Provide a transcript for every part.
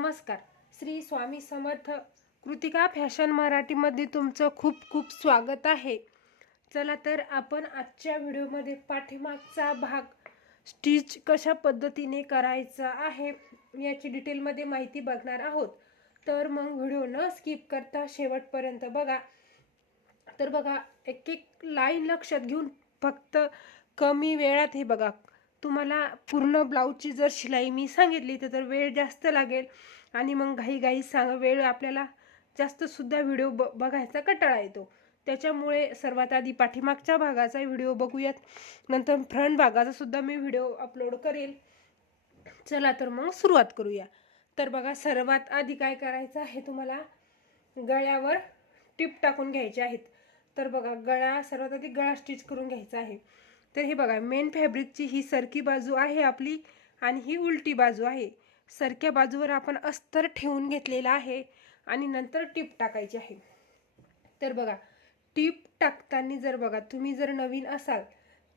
नमस्कार. श्री स्वामी समर्थ कृतिका फॅशन मराठीमध्ये तुमचं खूप खूप स्वागत आहे. चला तर आपण आजच्या व्हिडिओमध्ये पाठीमागचा भाग स्टिच कशा पद्धतीने करायचा आहे याची डिटेलमध्ये माहिती बघणार आहोत. तर मग व्हिडिओ न स्किप करता शेवटपर्यंत बघा. तर बघा एक एक लाईन लक्षात घेऊन फक्त कमी वेळात हे बघा. तुम्हाला पूर्ण ब्लाऊजची जर शिलाई मी सांगितली तर तर वेळ जास्त लागेल. आणि मग घाई घाई सांग वेळ आपल्याला जास्तसुद्धा व्हिडिओ ब बघायचा कटाळा येतो. त्याच्यामुळे सर्वात आधी पाठीमागच्या भागाचा व्हिडिओ बघूयात. नंतर फ्रंट भागाचा सुद्धा मी व्हिडिओ अपलोड करेल. चला तर मग सुरुवात करूया. तर बघा सर्वात आधी काय करायचं आहे तुम्हाला? गळ्यावर टिप टाकून घ्यायचे आहेत. तर बघा गळा सर्वात आधी गळा स्टिच करून घ्यायचा आहे. तर हे बघा मेन फॅब्रिकची ही सरकी बाजू आहे आपली आणि ही उलटी बाजू आहे. सरक्या बाजूवर आपण अस्तर ठेवून घेतलेला आहे आणि नंतर टीप टाकायची आहे. तर बघा टीप टाकताना जर बघा तुम्ही जर नवीन असाल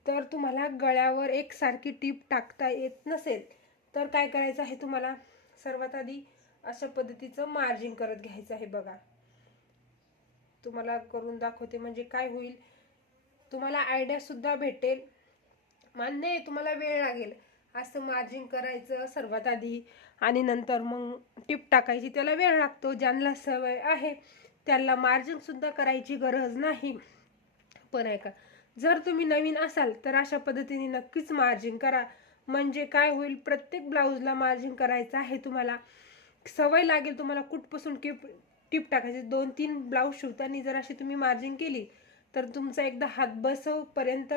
तर तुम्हाला गळ्यावर एकसारखी टीप टाकता येत नसेल. तर काय करायचं आहे तुम्हाला? सर्वात आधी अशा पद्धतीचं मार्जिन करत घ्यायचं आहे बघा. तुम्हाला करून दाखवते म्हणजे काय होईल? तुम्हाला आयडियासुद्धा भेटेल. मान्य आहे तुम्हाला वेळ लागेल. असं मार्जिन करायचं सर्वात आधी. आणि नंतर मग टिप टाकायची त्याला वेळ लागतो ज्यांना सवय आहे त्याला मार्जिनसुद्धा करायची गरज नाही. पण ऐका जर तुम्ही नवीन असाल तर अशा पद्धतीने नक्कीच मार्जिन करा. म्हणजे काय होईल प्रत्येक ब्लाऊजला मार्जिन करायचं आहे तुम्हाला. सवय लागेल तुम्हाला कुठपासून टिप टिप टाकायची. दोन तीन ब्लाऊज शिवताना जर अशी तुम्ही मार्जिन केली तर तुमचा एकदा हात बसवपर्यंत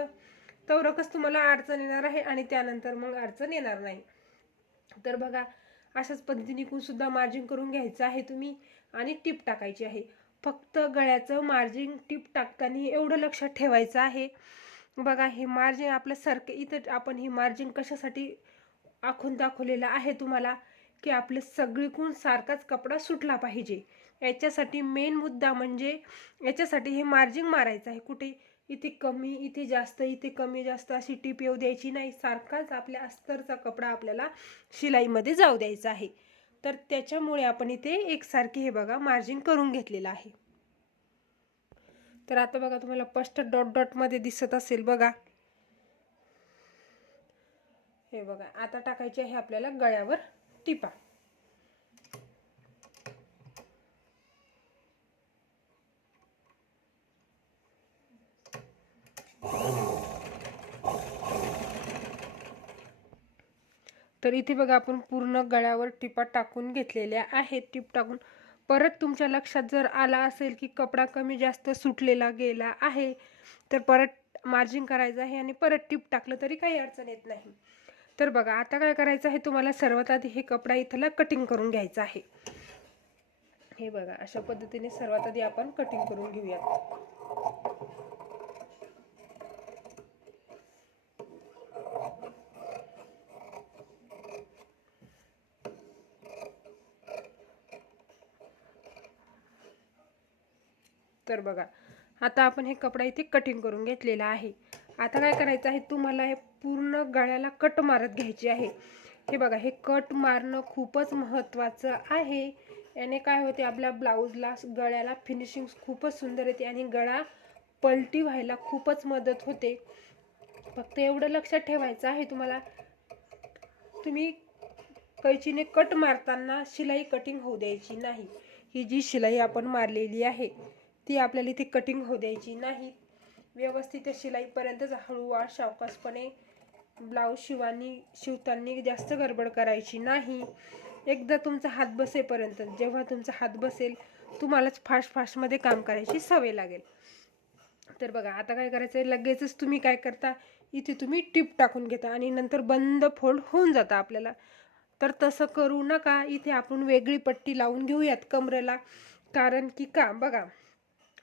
तवरकच तुम्हाला अडचण येणार आहे आणि त्यानंतर मग अडचण येणार नाही. तर बघा अशाच पद्धतीने इकून सुद्धा मार्जिन करून घ्यायचं आहे तुम्ही आणि टिप टाकायची आहे. फक्त गळ्याचं मार्जिन टिप टाकताना एवढं लक्षात ठेवायचं आहे. बघा हे मार्जिन आपलं सारखं इथं आपण हे मार्जिन कशासाठी आखून दाखवलेलं आहे तुम्हाला? की आपलं सगळीकून सारखाच कपडा सुटला पाहिजे. याच्यासाठी मेन मुद्दा म्हणजे याच्यासाठी हे मार्जिंग मारायचं आहे. कुठे? इथे कमी इथे जास्त इथे कमी जास्त अशी टीप येऊ द्यायची नाही. सारखाच आपल्या अस्तरचा कपडा आपल्याला शिलाईमध्ये जाऊ द्यायचा आहे. तर त्याच्यामुळे आपण इथे एकसारखे हे बघा मार्जिन करून घेतलेलं आहे. तर आता बघा तुम्हाला स्पष्ट डॉट डॉटमध्ये दिसत असेल बघा. हे बघा आता टाकायचे आहे आपल्याला गळ्यावर टिपा. तर इथे बघा आपण पूर्ण गळ्यावर टिपा टाकून घेतलेल्या आहेत. टिप टाकून. परत तुमच्या लक्षात जर आला असेल की कपडा कमी जास्त सुटलेला गेला आहे तर परत मार्जिन करायचं आहे आणि परत टिप टाकलं तरी काही अडचण येत नाही. तर बघा आता काय करायचं आहे? तुम्हाला सर्वात आधी हे कपडा इथला कटिंग करून घ्यायचा आहे. हे बघा अशा पद्धतीने सर्वात आधी आपण कटिंग करून घेऊयात. तर बघा आता आपण हे कपडा इथे कटिंग करून घेतलेला आहे. आता काय करायचं आहे तुम्हाला हे पूर्ण गळ्याला कट मारत घ्यायची आहे. हे बघा हे कट मारणं खूपच महत्त्वाचं आहे. याने काय होते आपल्या ब्लाऊजला गळ्याला फिनिशिंग खूपच सुंदर येते आणि गळा पलटी व्हायला खूपच मदत होते. फक्त एवढं लक्षात ठेवायचं आहे तुम्हाला. तुम्ही कैचीने कट मारताना शिलाई कटिंग होऊ द्यायची नाही. ही जी शिलाई आपण मारलेली आहे ती आपल्याला इथे कटिंग होऊ द्यायची नाही. व्यवस्थित शिलाईपर्यंतच हळूवार सावकाशपणे ब्लाऊज शिवानी शिवताना जास्त गडबड करायची नाही. एकदा तुमचा हात बसेपर्यंत जेव्हा तुमचा हात बसेल तुम्हालाच फास्ट फास्टमध्ये काम करायची सवय लागेल. तर बघा आता काय करायचं आहे लगेचच तुम्ही काय करता? इथे तुम्ही टिप टाकून घेता आणि नंतर बंद फोल्ड होऊन जाता आपल्याला. तर तसं करू नका. इथे आपण वेगळी पट्टी लावून घेऊयात कमरेला. कारण की का? बघा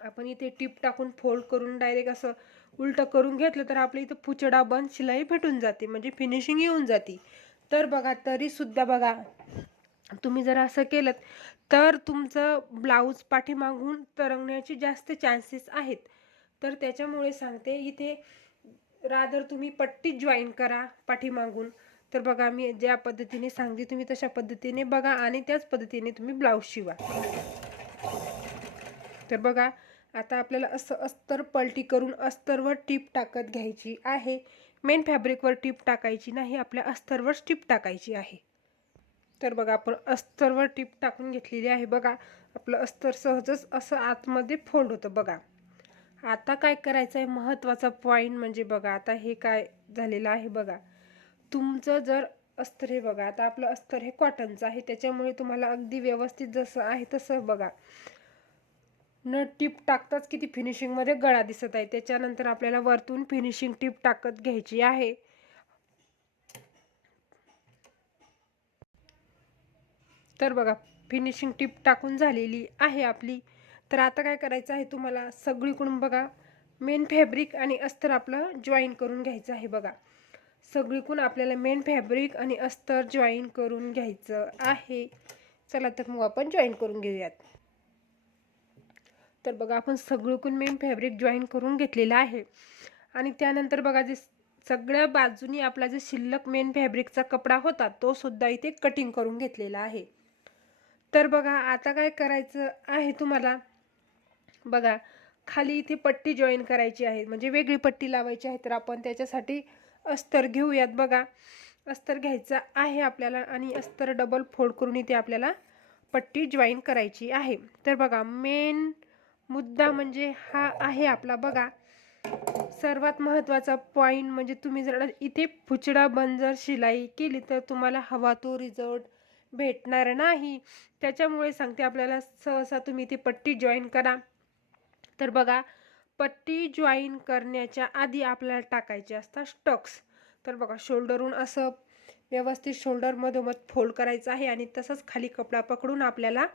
आपण इथे टिप टाकून फोल्ड करून डायरेक्ट असं उलटं करून घेतलं तर आपल्या इथं पुचडा बंद शिलाई भेटून जाते. म्हणजे फिनिशिंग येऊन जाते. तर बघा तरीसुद्धा बघा तुम्ही जर असं केलं तर तुमचं ब्लाऊज पाठीमागून तरंगण्याचे जास्त चान्सेस आहेत. तर त्याच्यामुळे सांगते इथे रादर तुम्ही पट्टी जॉईन करा पाठीमागून. तर बघा मी ज्या पद्धतीने सांगते तुम्ही तशा पद्धतीने बघा आणि त्याच पद्धतीने तुम्ही ब्लाऊज शिवा. तर बघा आता आपल्याला असं अस्तर पलटी करून अस्तरवर टीप टाकत घ्यायची आहे. मेन फॅब्रिकवर टीप टाकायची नाही आपल्या अस्तरवर टीप टाकायची आहे. तर बघा आपण अस्तरवर टीप टाकून घेतलेली आहे बघा. आपलं अस्तर सहजच असं आतमध्ये फोल्ड होतं बघा. आता काय करायचं आहे महत्त्वाचा पॉईंट म्हणजे बघा आता हे काय झालेलं आहे बघा. तुमचं जर अस्तर हे बघा आता आपलं अस्तर हे कॉटनचं आहे त्याच्यामुळे तुम्हाला अगदी व्यवस्थित जसं आहे तसं बघा. न टीप टाकताच किती फिनिशिंगमध्ये गळा दिसत आहे. त्याच्यानंतर आपल्याला वरतून फिनिशिंग टीप टाकत घ्यायची आहे. तर बघा फिनिशिंग टीप टाकून झालेली आहे आपली. तर आता काय करायचं आहे तुम्हाला? सगळीकडून बघा मेन फॅब्रिक आणि अस्तर आपलं जॉईन करून घ्यायचं आहे बघा. सगळीकडून आपल्याला मेन फॅब्रिक आणि अस्तर जॉईन करून घ्यायचं आहे. चला तर मग आपण जॉईन करून घेऊयात. तर बघा आपण सगळीकडून मेन फॅब्रिक जॉईन करून घेतलेलं आहे. आणि त्यानंतर बघा जे सगळ्या बाजूनी आपला जे शिल्लक मेन फॅब्रिकचा कपडा होता तो सुद्धा इथे कटिंग करून घेतलेला आहे. तर बघा आता काय करायचं आहे तुम्हाला? बघा खाली इथे पट्टी जॉईन करायची आहे. म्हणजे वेगळी पट्टी लावायची आहे तर आपण त्याच्यासाठी अस्तर घेऊयात बघा. अस्तर घ्यायचं आहे आपल्याला आणि अस्तर डबल फोल्ड करून इथे आपल्याला पट्टी जॉईन करायची आहे. तर बघा मेन मुद्दा म्हणजे हा आहे आपला. बघा सर्वात महत्त्वाचा पॉईंट म्हणजे तुम्ही जर इथे फुचडा बंद जर शिलाई केली तर तुम्हाला हवा तो रिझल्ट भेटणार नाही. त्याच्यामुळे सांगते आपल्याला सहसा तुम्ही इथे पट्टी जॉईन करा. तर बघा पट्टी जॉईन करण्याच्या आधी आपल्याला टाकायचे असतात स्टक्स तर बघा शोल्डरहून असं व्यवस्थित शोल्डर मधोमध फोल्ड करायचं आहे आणि तसंच खाली कपडा पकडून आपल्याला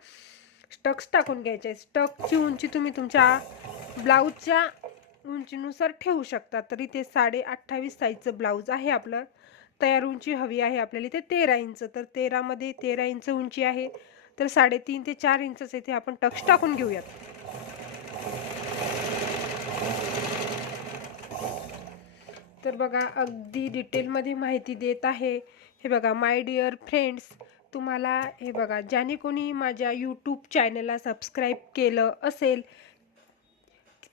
स्टक्स टाकून घ्यायचे. स्टकची उंची तुम्ही तुमच्या ब्लाऊजच्या उंचीनुसार ठेवू शकता. तरी ते साडे अठ्ठावीस साईजचं ब्लाऊज आहे आपलं. तयार उंची हवी आहे आपल्याला इथे तेरा इंच तर तेरामध्ये तेरा इंच उंची आहे. तर साडेतीन ते चार इंचच इथे आपण टक्स टाकून घेऊयात. तर बघा अगदी डिटेलमध्ये माहिती देत आहे. हे बघा माय डिअर फ्रेंड्स तुम्हाला हे बघा ज्याने कोणी माझ्या यूट्यूब चॅनलला सबस्क्राईब केलं असेल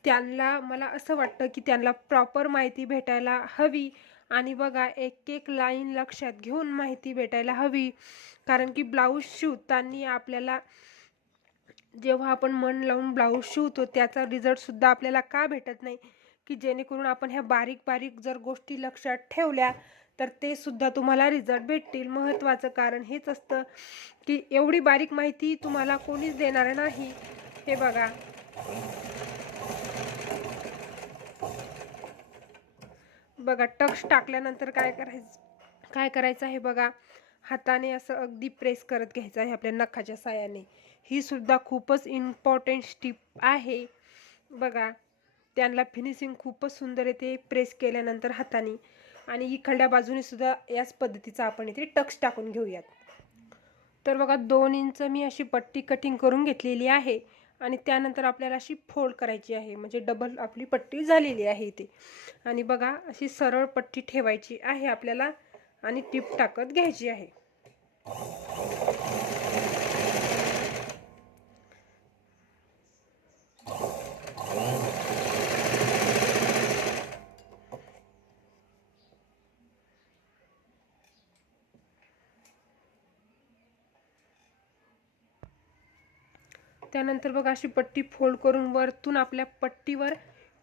त्यांना मला असं वाटतं की त्यांना प्रॉपर माहिती भेटायला हवी. आणि बघा एक एक लाईन लक्षात घेऊन माहिती भेटायला हवी. कारण की ब्लाऊज शिवताना आपल्याला जेव्हा आपण मन लावून ब्लाऊज शिवतो त्याचा रिझल्टसुद्धा आपल्याला का भेटत नाही? की जेणेकरून आपण ह्या बारीक बारीक जर गोष्टी लक्षात ठेवल्या तर ते सुद्धा तुम्हाला रिझल्ट भेटतील. महत्त्वाचं कारण हेच असतं की एवढी बारीक माहिती तुम्हाला कोणीच देणार नाही. हे बघा. बघा टक्स टाकल्यानंतर काय करायचं? काय करायचं आहे बघा? हाताने असं अगदी प्रेस करत घ्यायचं आहे आपल्या नखाच्या सायाने ही सुद्धा खूपच इम्पॉर्टंट स्टिप आहे. बघा त्यांना फिनिशिंग खूपच सुंदर येते प्रेस केल्यानंतर हाताने. आणि इकडल्या बाजूने सुद्धा याच पद्धतीचा आपण इथे टक्स टाकून घेऊयात. तर बघा दोन इंच मी अशी पट्टी कटिंग करून घेतलेली आहे आणि त्यानंतर आपल्याला अशी फोल्ड करायची आहे. म्हणजे डबल आपली पट्टी झालेली आहे इथे. आणि बघा अशी सरळ पट्टी ठेवायची आहे आपल्याला आणि टिप टाकत घ्यायची आहे. त्यानंतर बघा अशी पट्टी फोल्ड करून वरतून आपल्या पट्टीवर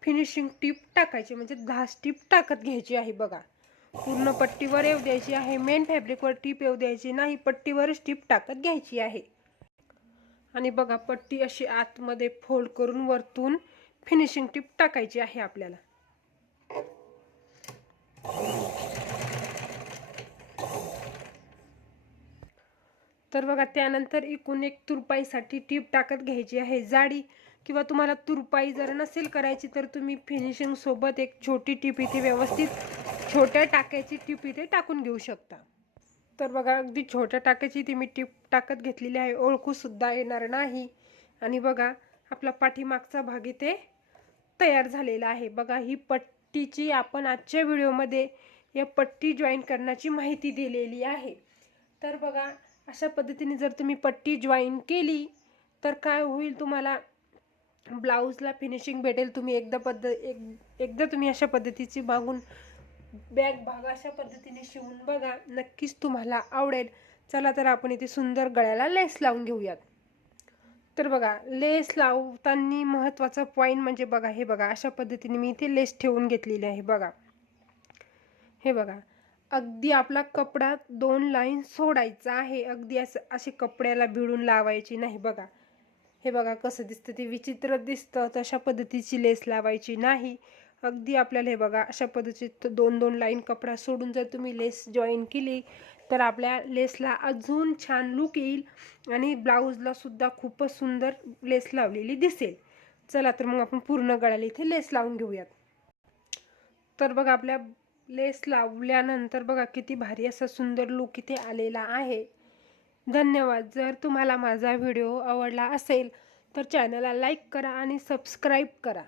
फिनिशिंग टीप टाकायची म्हणजे दहा टीप टाकत घ्यायची आहे बघा. पूर्ण पट्टीवर येऊ द्यायची आहे मेन फॅब्रिकवर टीप येऊ द्यायची नाही पट्टीवरच टीप टाकत घ्यायची आहे. आणि बघा पट्टी अशी आतमध्ये फोल्ड करून वरतून फिनिशिंग टीप टाकायची आहे आपल्याला. तर बघा त्यानंतर एकूण एक तुरपाईसाठी टीप टाकत घ्यायची आहे. जाडी किंवा तुम्हाला तुरपाई जर नसेल करायची तर तुम्ही फिनिशिंग सोबत एक छोटी टीप इथे व्यवस्थित छोट्या टाक्याची टीप इथे टाकून घेऊ शकता. तर बघा अगदी छोट्या टाक्याची ती मी टीप टाकत घेतलेली आहे. ओळखूसुद्धा येणार नाही. आणि बघा आपला पाठीमागचा भाग इथे तयार झालेला आहे. बघा ही पट्टीची आपण आजच्या व्हिडिओमध्ये या पट्टी जॉईन करण्याची माहिती दिलेली आहे. तर बघा अशा पद्धतीने जर तुम्ही पट्टी जॉईन केली तर काय होईल तुम्हाला? ब्लाऊजला फिनिशिंग भेटेल. तुम्ही एकदा पद्ध एक एकदा तुम्ही अशा पद्धतीची मागून बॅग भाग अशा पद्धतीने शिवून बघा. नक्कीच तुम्हाला आवडेल. चला तर आपण इथे सुंदर गळ्याला लेस लावून घेऊयात. तर बघा लेस लावताना महत्त्वाचा पॉईंट म्हणजे बघा हे बघा अशा पद्धतीने मी इथे लेस ठेवून घेतलेली आहे. बघा. हे बघा. अगदी आपला कपडा दोन लाईन सोडायचा आहे. अगदी असं असे कपड्याला भिडून लावायची नाही बघा. हे बघा कसं दिसतं ते विचित्र दिसतं. तशा पद्धतीची लेस लावायची नाही. अगदी आपल्याला हे बघा अशा पद्धतीत दोन दोन लाईन कपडा सोडून जर तुम्ही लेस जॉईन केली तर आपल्या लेसला अजून छान लुक येईल आणि ब्लाऊजला सुद्धा खूपच सुंदर लेस लावलेली दिसेल. चला तर मग आपण पूर्ण गळ्याला इथे लेस लावून घेऊयात. तर बघा आपल्या लेस लावल्यानंतर बघा किती भारी असा सुंदर लुक इथे आलेला आहे. धन्यवाद. जर तुम्हाला माझा व्हिडिओ आवडला असेल तर चॅनलला लाईक करा आणि सबस्क्राईब करा.